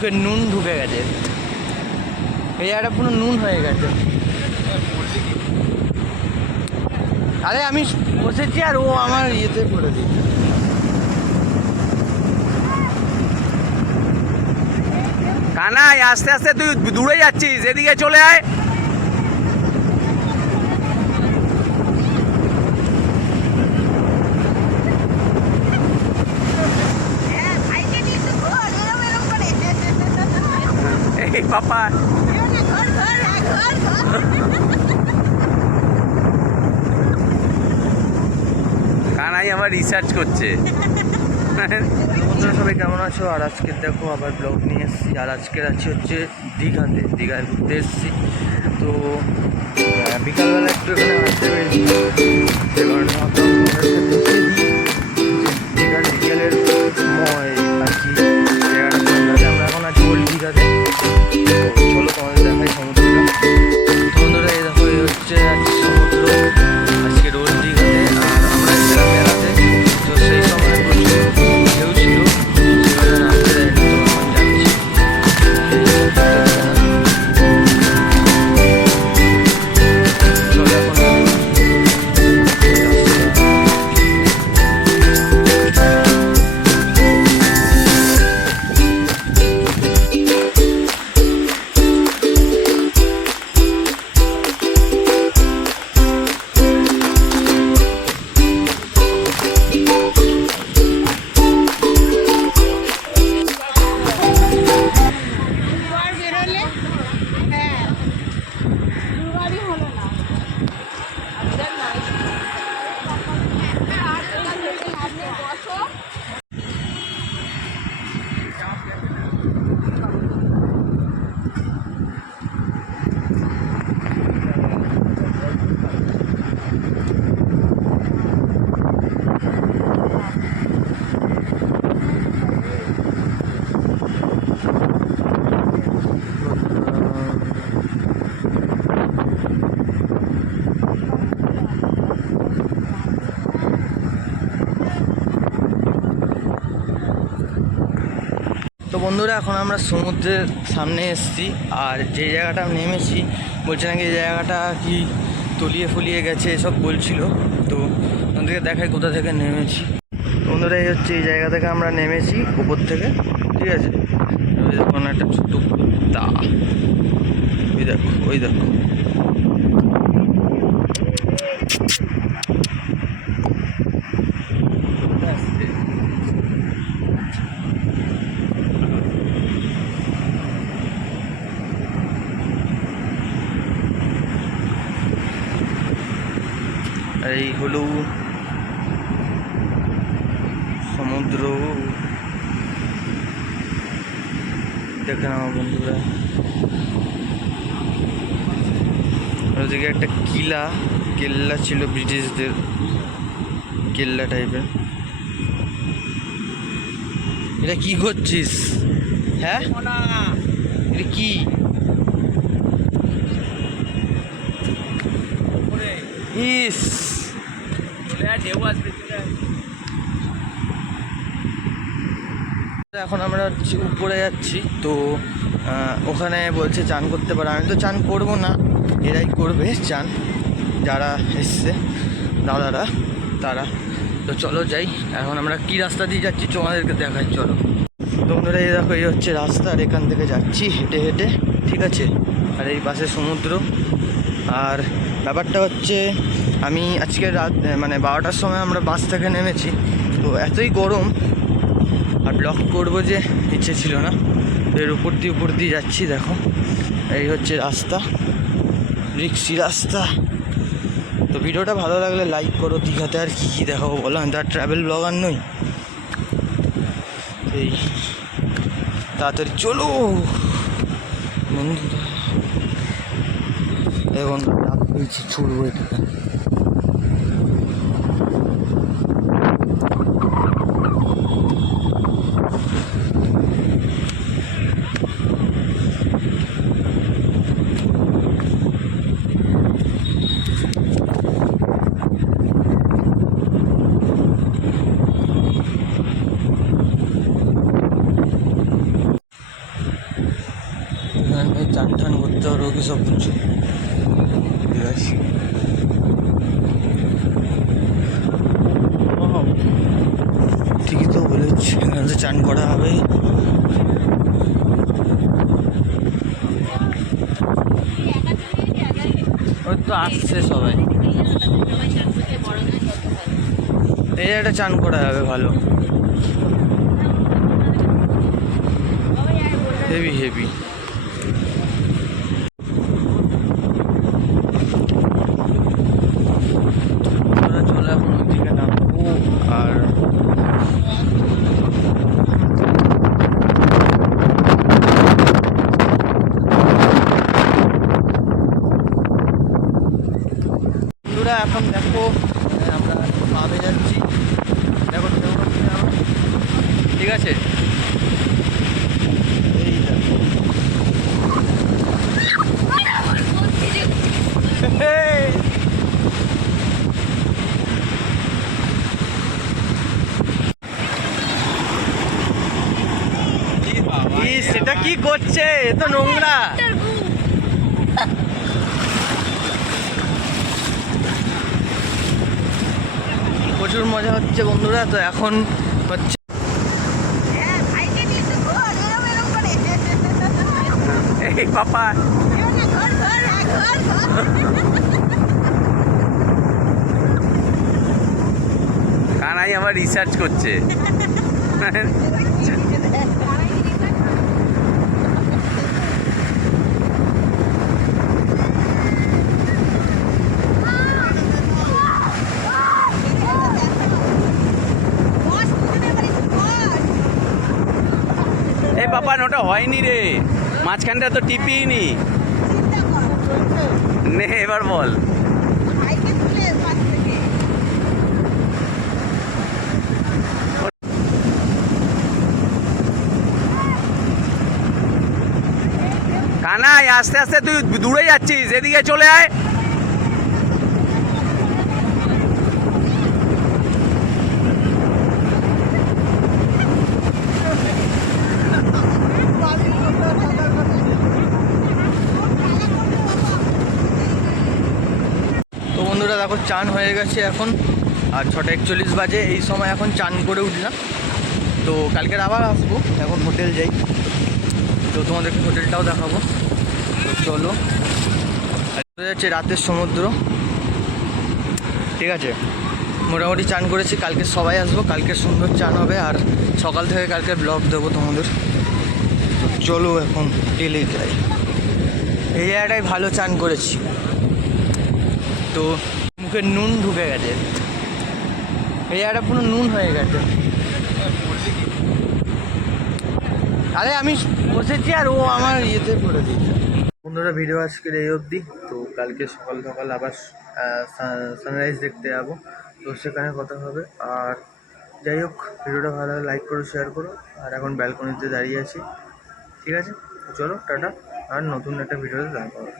মুখে নুন ঢুকে গেছে, এই জায়গাটা পুরো নুন হয়ে গেছে। আরে আমি বসেছি আর ও আমার ইয়েতে করে দিই। কানাই আস্তে আস্তে তুই দূরে যাচ্ছিস, এদিকে চলে আয়। এই বাবা কানাই আবার রিসার্চ করছে। বন্ধুরা সবাই কেমন আছো? আর আজকে দেখো আবার ব্লগ নিয়ে এসেছি। আর আজকের হচ্ছে দীঘাতে, দীঘায় ঘুরতে এসেছি। তো বিকালবেলা একটু এখানে আসতে পেরেছি, সে কারণে ভাবলাম তোমাদেরকে দেখিয়ে দিই যে দীঘার বিকেলের সময় আর কি জায়গাটা সুন্দর। আমরা এখন আছি ওল্ড দীঘাতে। তো চলো তোমাদের দেখাই সমুদ্রটা। বন্ধুরা এই দেখো, এই হচ্ছে সমুদ্র আজকের ওল্ড দীঘাতে। আর আমরা এসেছিলাম মেলাতে, তো সেই সময় প্রচুর ঢেউ ছিল, সেখানে নামতে দেয়নি। তো এখন যাচ্ছি। চলো এখন তো বন্ধুরা এখন আমরা সমুদ্রের সামনে এসেছি। আর যে জায়গাটা নেমেছি বলছে নাকি এই জায়গাটা কি তলিয়ে ফলিয়ে গেছে এসব বলছিল। তো আমাদেরকে দেখাই কোথা থেকে নেমেছি। বন্ধুরা এই হচ্ছে এই জায়গা থেকে আমরা নেমেছি, উপর থেকে, ঠিক আছে। ওই দেখো একটা ছোট্ট কুত্তা, ওই দেখো, ওই দেখো। আর এই হলো সমুদ্র, দেখে নাও বন্ধুরা। ওদিকে একটা কেল্লা ছিল, ব্রিটিশদের কেল্লা টাইপের। এটা কি করছিস? হ্যাঁ, এটা কি? ইস, এখন আমরা উপরে যাচ্ছি। তো ওখানে বলছে চান করতে পারে। আমি তো চান করবো না, এরাই করবে চান, যারা এসছে দাদারা তারা। তো চলো যাই। এখন আমরা কি রাস্তা দিয়ে যাচ্ছি তোমাদেরকে দেখাই, চলো। তোমরা এই দেখো, এই হচ্ছে রাস্তা, আর এখান থেকে যাচ্ছি হেঁটে হেঁটে, ঠিক আছে। আর এই পাশে সমুদ্র। আর ব্যাপারটা হচ্ছে আমি আজকে রাত মানে 12টার সময় আমরা বাস থেকে নেমেছি। তো এতই গরম আর ব্লগ করবো যে ইচ্ছে ছিল না। এর উপর দিয়ে যাচ্ছি। দেখো এই হচ্ছে রাস্তা, রিক্সি রাস্তা। তো ভিডিওটা ভালো লাগলে লাইক করো। দীঘাতে আর কী দেখাবো বলো, আমি তো আর ট্রাভেল ব্লগার নই। এই তাড়াতাড়ি চলো বন্ধুরা। এই বন্ধুরা ডাক পেয়েছি, ছুড়বো এটা। চান টান করতে পারবো কি সব কিছু। ঠিক আছে, ঠিকই তো বলেছি, এখানে চান করা হবে। ওই তো আসছে সবাই, এই একটা চান করা যাবে ভালো, হেভি হেভি। আমরা চলে এখন ওইদিকে নামবো। আর বন্ধুরা এখন দেখো আমরা পাবে যাচ্ছি, দেখো ঠিক আছে, এই দেখো সেটা কি করছে, এ তো নোংরা। প্রচুর মজা হচ্ছে বন্ধুরা। তো এখন হচ্ছে এই পাপা কানাই আবার রিসার্চ করছে। এই পাপা ওটা হয়নি রে, মাঝখানটা তো টিপিই নি। নে এবার বল। কানাই আস্তে আস্তে তুই দূরে যাচ্ছিস, এদিকে চলে আয়। তো বন্ধুরা দেখো চান হয়ে গেছে এখন, আর 6:41 বাজে, এই সময় এখন চান করে উঠলাম। তো কালকের আবার আসবো, এখন হোটেল যাই, তো তোমাদেরকে হোটেলটাও দেখাবো। তো চলো, যাচ্ছে রাতের সমুদ্র। ঠিক আছে, মোটামুটি চান করেছি, কালকে সবাই আসবো, কালকে সুন্দর চান হবে, আর সকাল থেকে কালকে ব্লগ দেবো তোমাদের। তো চলো এখন হোটেলে যাই। এই জায়গাটায় ভালো চান করেছি, তো মুখে নুন ঢুকে গেছে, এই জায়গাটা পুরো নুন হয়ে গেছে। আরে আমি বসেছি আর ও আমার ইয়েতে করে দিয়েছে। বন্ধুরা ভিডিও আজকের এই অবধি, তো কালকে সকাল সকাল আবার সানরাইজ দেখতে যাবো, তো সেখানে কথা হবে। আর যাই হোক, ভিডিওটা ভালো লাগে লাইক করো, শেয়ার করো। আর এখন ব্যালকনিতে দাঁড়িয়ে আছি। ঠিক আছে, চলো টাটা, আর নতুন একটা ভিডিওতে দেখা হবে।